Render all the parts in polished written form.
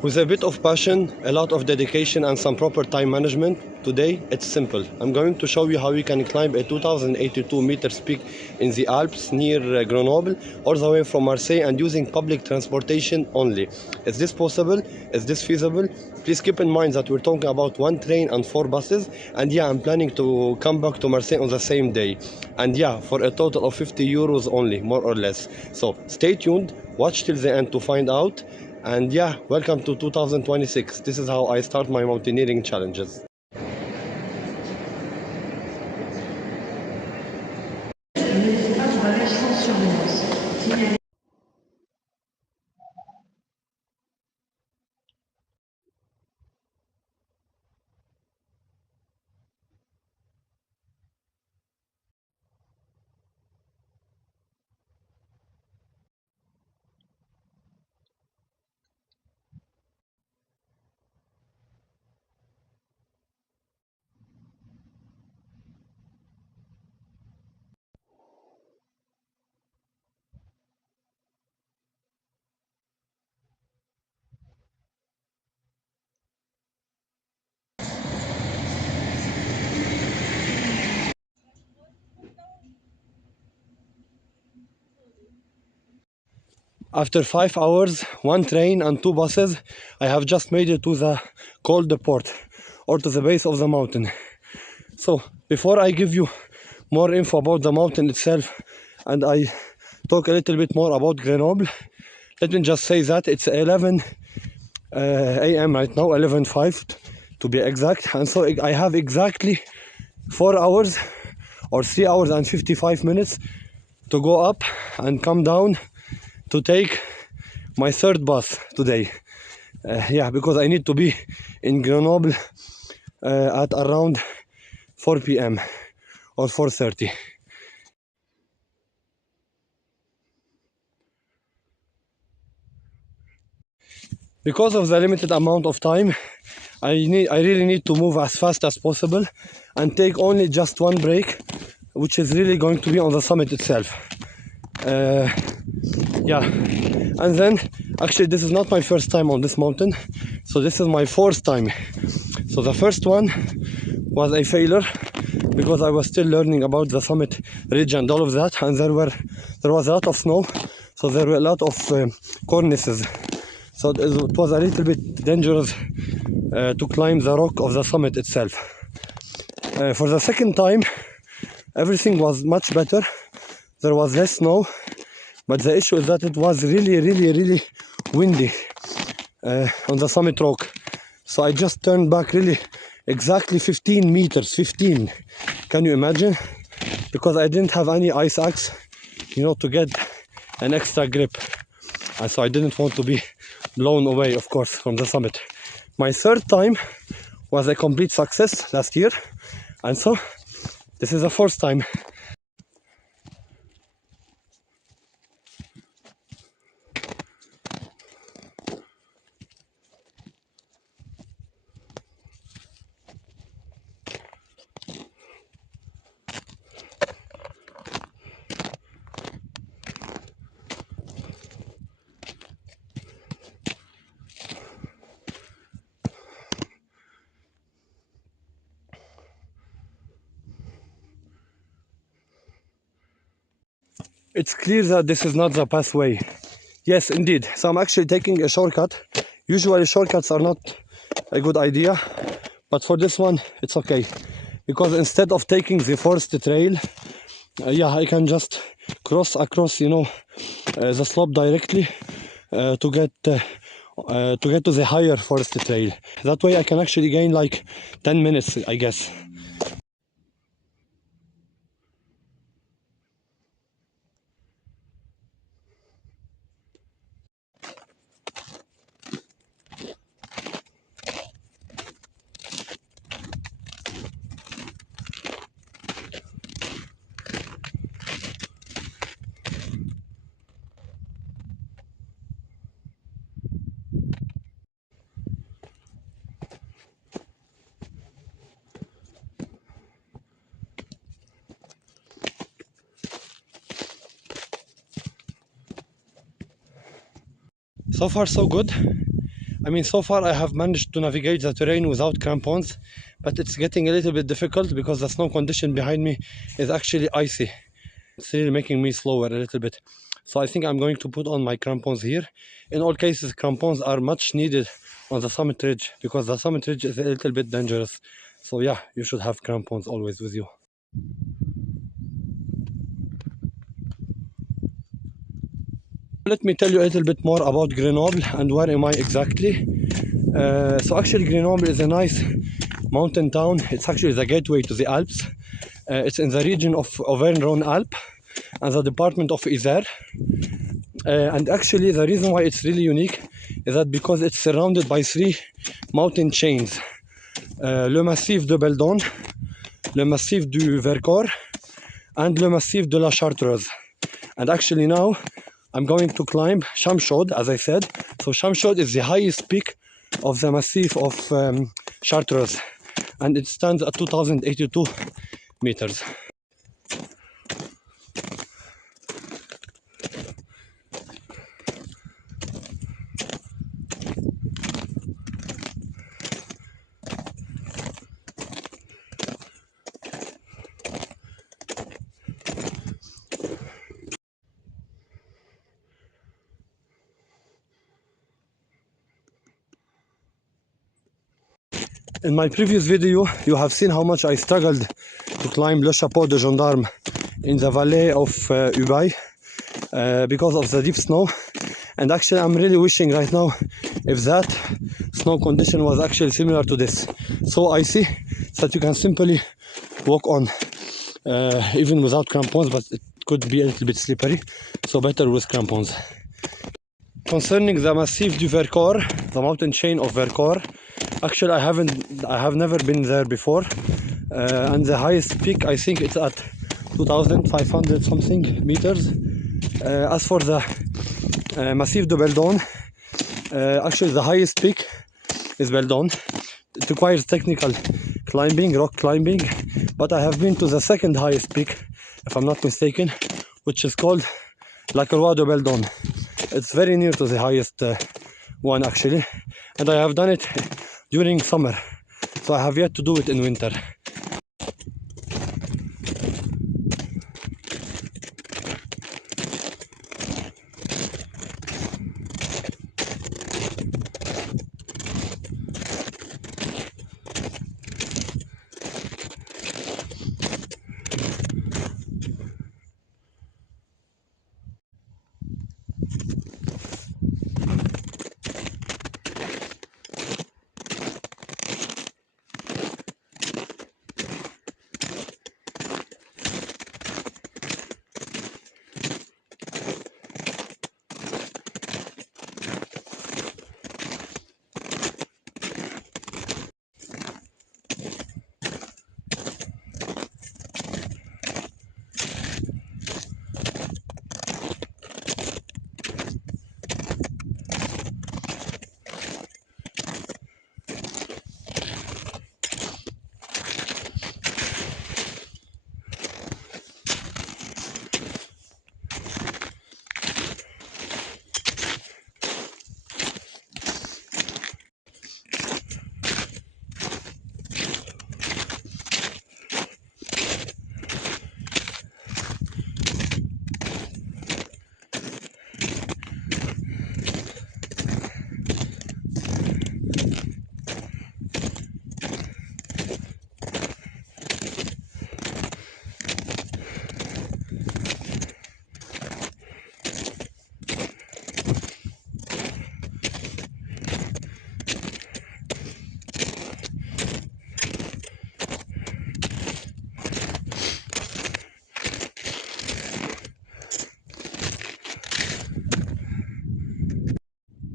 With a bit of passion, a lot of dedication and some proper time management, today it's simple. I'm going to show you how you can climb a 2082 meters peak in the Alps near Grenoble, all the way from Marseille and using public transportation only. Is this possible? Is this feasible? Please keep in mind that we're talking about one train and 4 buses, and yeah, I'm planning to come back to Marseille on the same day. And yeah, for a total of 50 euros only, more or less. So stay tuned, watch till the end to find out. And yeah, welcome to 2026. This is how I start my mountaineering challenges. After 5 hours, one train and 2 buses, I have just made it to the Col de Porte, or to the base of the mountain. So before I give you more info about the mountain itself and I talk a little bit more about Grenoble, let me just say that it's 11 a.m. right now, 11:05 to be exact, and so I have exactly 4 hours or 3 hours and 55 minutes to go up and come down to take my third bus today. Yeah, because I need to be in Grenoble at around 4 p.m. or 4:30. Because of the limited amount of time, I really need to move as fast as possible and take only just one break, which is really going to be on the summit itself. Yeah, and then actually this is not my first time on this mountain, so this is my fourth time. So the first one was a failure because I was still learning about the summit ridge and all of that, and there was a lot of snow, so there were a lot of cornices, so it was a little bit dangerous to climb the rock of the summit itself. For the second time, everything was much better. There was less snow, but the issue is that it was really windy on the summit rock. So I just turned back really exactly 15 meters, 15. Can you imagine? Because I didn't have any ice axe, to get an extra grip. And so I didn't want to be blown away, of course, from the summit. My third time was a complete success last year. And so this is the fourth time. It's clear that this is not the pathway. Yes, indeed. So I'm actually taking a shortcut. Usually shortcuts are not a good idea, but for this one it's okay. Because instead of taking the forest trail, yeah, I can just cross across, the slope directly to get to the higher forest trail. That way I can actually gain like 10 minutes, I guess. So far so good. I mean, so far I have managed to navigate the terrain without crampons, but it's getting a little bit difficult because the snow condition behind me is actually icy. It's really making me slower a little bit. So I think I'm going to put on my crampons here. In all cases, crampons are much needed on the summit ridge because the summit ridge is a little bit dangerous. So yeah, you should have crampons always with you. Let me tell you a little bit more about Grenoble and where am I exactly. So actually Grenoble is a nice mountain town. It's actually the gateway to the Alps. It's in the region of Auvergne-Rhône-Alpes and the department of Isère. And actually the reason why it's really unique is that because it's surrounded by three mountain chains. Le massif de Belledonne, le massif du Vercors, and le massif de la Chartreuse. And actually now I'm going to climb Chamechaude, as I said. So Chamechaude is the highest peak of the massif of Chartreuse, and it stands at 2082 meters. In my previous video, you have seen how much I struggled to climb Le Chapeau de Gendarme in the valley of Ubaye because of the deep snow. And actually, I'm really wishing right now if that snow condition was actually similar to this. So icy that you can simply walk on even without crampons, but it could be a little bit slippery, so better with crampons. Concerning the Massif du Vercors, the mountain chain of Vercors, actually I have never been there before, and the highest peak I think it's at 2,500 something meters. As for the Massif de Belledonne, actually the highest peak is Belledonne. It requires technical climbing, rock climbing, but I have been to the second highest peak, if I'm not mistaken, which is called La Croix de Belledonne. It's very near to the highest one actually, and I have done it during summer, so I have yet to do it in winter.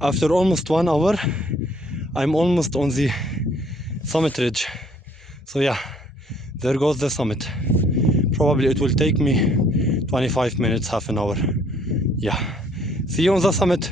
After almost 1 hour, I'm almost on the summit ridge. So yeah, there goes the summit. Probably it will take me 25 minutes, half an hour. Yeah, see you on the summit.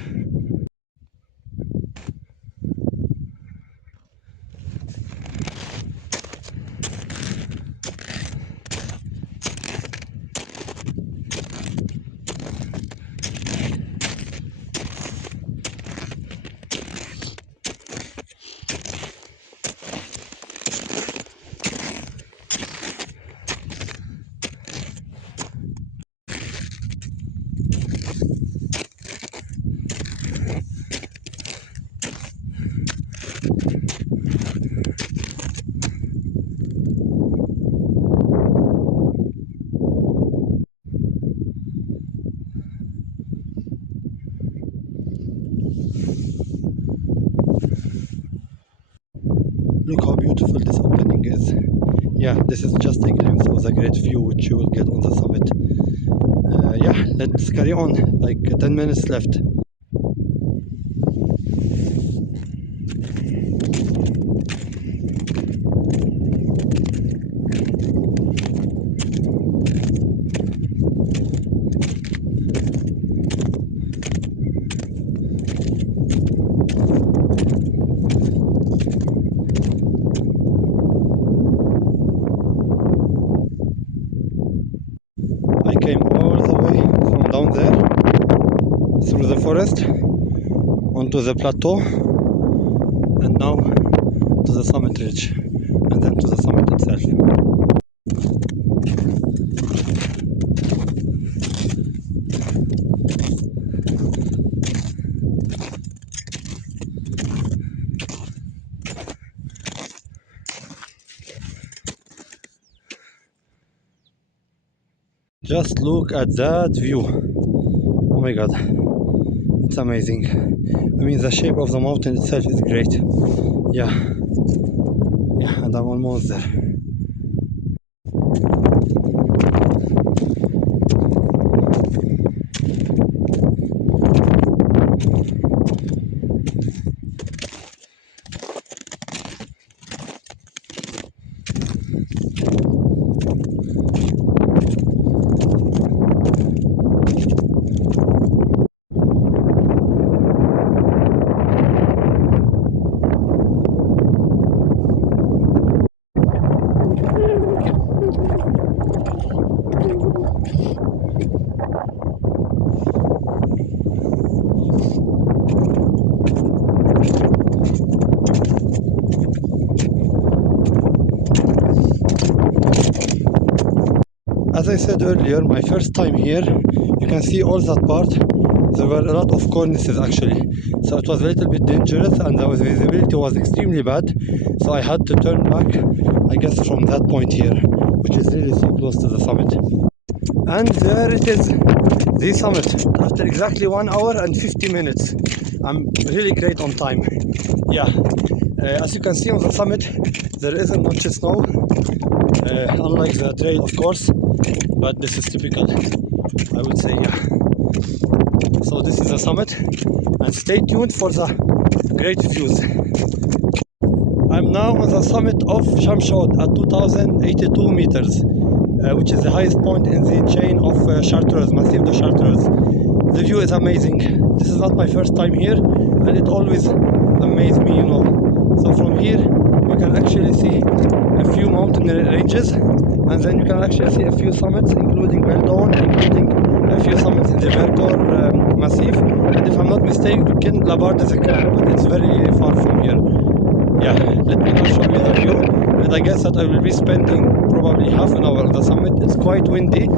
Look how beautiful this opening is. Yeah, this is just a glimpse of the great view which you will get on the summit. Yeah, let's carry on, like 10 minutes left. I came all the way from down there through the forest onto the plateau and now to the summit ridge and then to the summit itself. Just look at that view. Oh my god, it's amazing. I mean, the shape of the mountain itself is great. Yeah, and I'm almost there. As I said earlier, my first time here, you can see all that part. There were a lot of cornices actually, so it was a little bit dangerous and the visibility was extremely bad, so I had to turn back, I guess, from that point here, which is really so close to the summit. And there it is, the summit, after exactly 1 hour and 50 minutes. I'm really great on time. Yeah, as you can see on the summit, there isn't much snow, unlike the trail of course, but this is typical, I would say. Yeah, so this is the summit and stay tuned for the great views. I'm now on the summit of Chamechaude at 2082 meters, which is the highest point in the chain of Chartreuse, Massif de Chartreuse. The view is amazing. This is not my first time here and it always amazed me, you know. So from here you can actually see a few mountain ranges, and then you can actually see a few summits, including Belledonne, including a few summits in the Vercors Massif, and if I'm not mistaken, La Barre des Écrins, but it's very far from here. Yeah, let me now show you the view, and I guess that I will be spending probably half an hour on the summit. It's quite windy,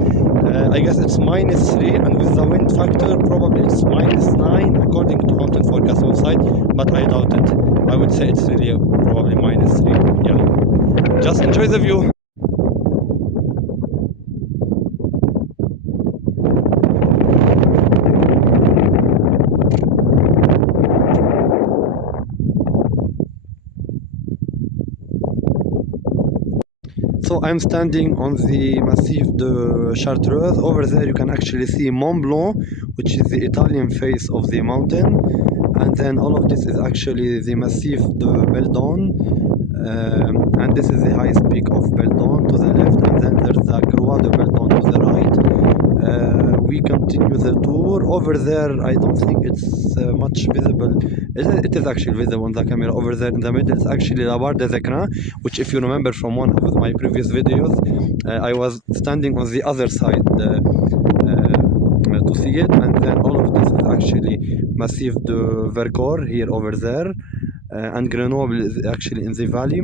I guess it's -3, and with the wind factor probably it's -9 according to mountain forecast website, but I doubt it. I would say it's really probably -3. Yeah, just enjoy the view. So I'm standing on the Massif de Chartreuse. Over there you can actually see Mont Blanc, which is the Italian face of the mountain, and then all of this is actually the Massif de Belledonne, and this is the highest peak of Belledonne to the left, and then there's the Col de Porte to the right. We continue the tour. Over there I don't think it's much visible. It is actually visible on the camera. Over there in the middle is actually La Barre des Écrins, which, if you remember from one of my previous videos, I was standing on the other side to see it, and then all of this is actually Massif de Vercors here over there, and Grenoble is actually in the valley.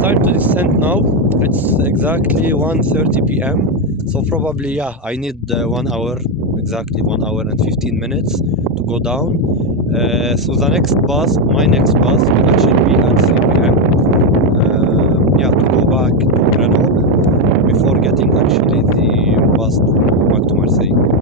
time to descend now. It's exactly 1:30 p.m. So probably, yeah, I need 1 hour, exactly 1 hour and 15 minutes to go down. So the next bus, my next bus, will actually be at 3 p.m. Yeah, to go back to Grenoble before getting actually the bus to back to Marseille.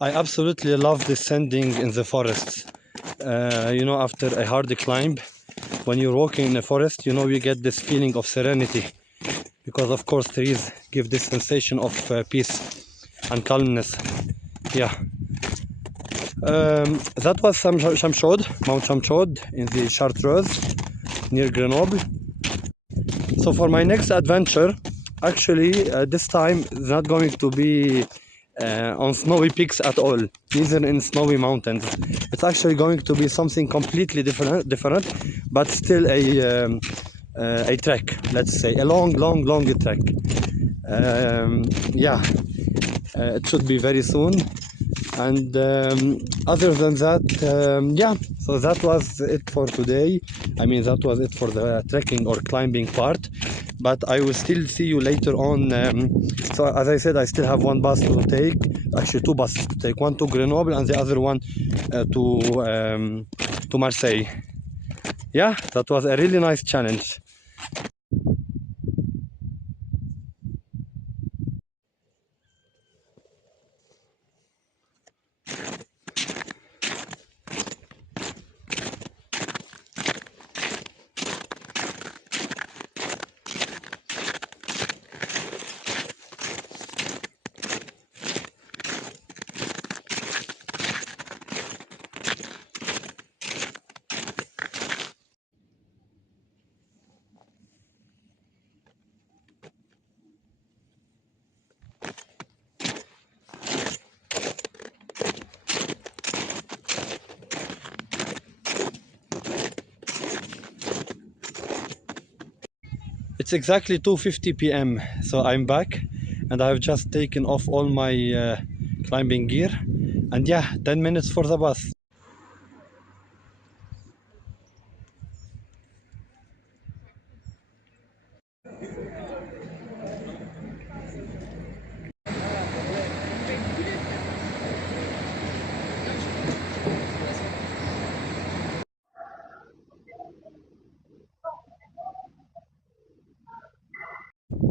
I absolutely love descending in the forests. You know, after a hard climb, when you're walking in a forest, you know, you get this feeling of serenity, because of course trees give this sensation of peace and calmness. Yeah. That was some Chamechaude, Mount Chamechaude in the Chartreuse near Grenoble. So for my next adventure, actually this time it's not going to be on snowy peaks at all, neither in snowy mountains. It's actually going to be something completely different, but still a trek, let's say a long trek. Yeah, it should be very soon. And other than that, yeah, so that was it for today. I mean, that was it for the trekking or climbing part, but I will still see you later on. So as I said, I still have one bus to take, actually two buses to take, one to Grenoble and the other one to Marseille. Yeah, that was a really nice challenge. It's exactly 2:50 p.m. so I'm back and I've just taken off all my climbing gear, and yeah, 10 minutes for the bus.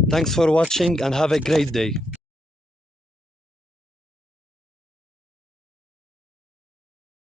Thanks for watching and have a great day.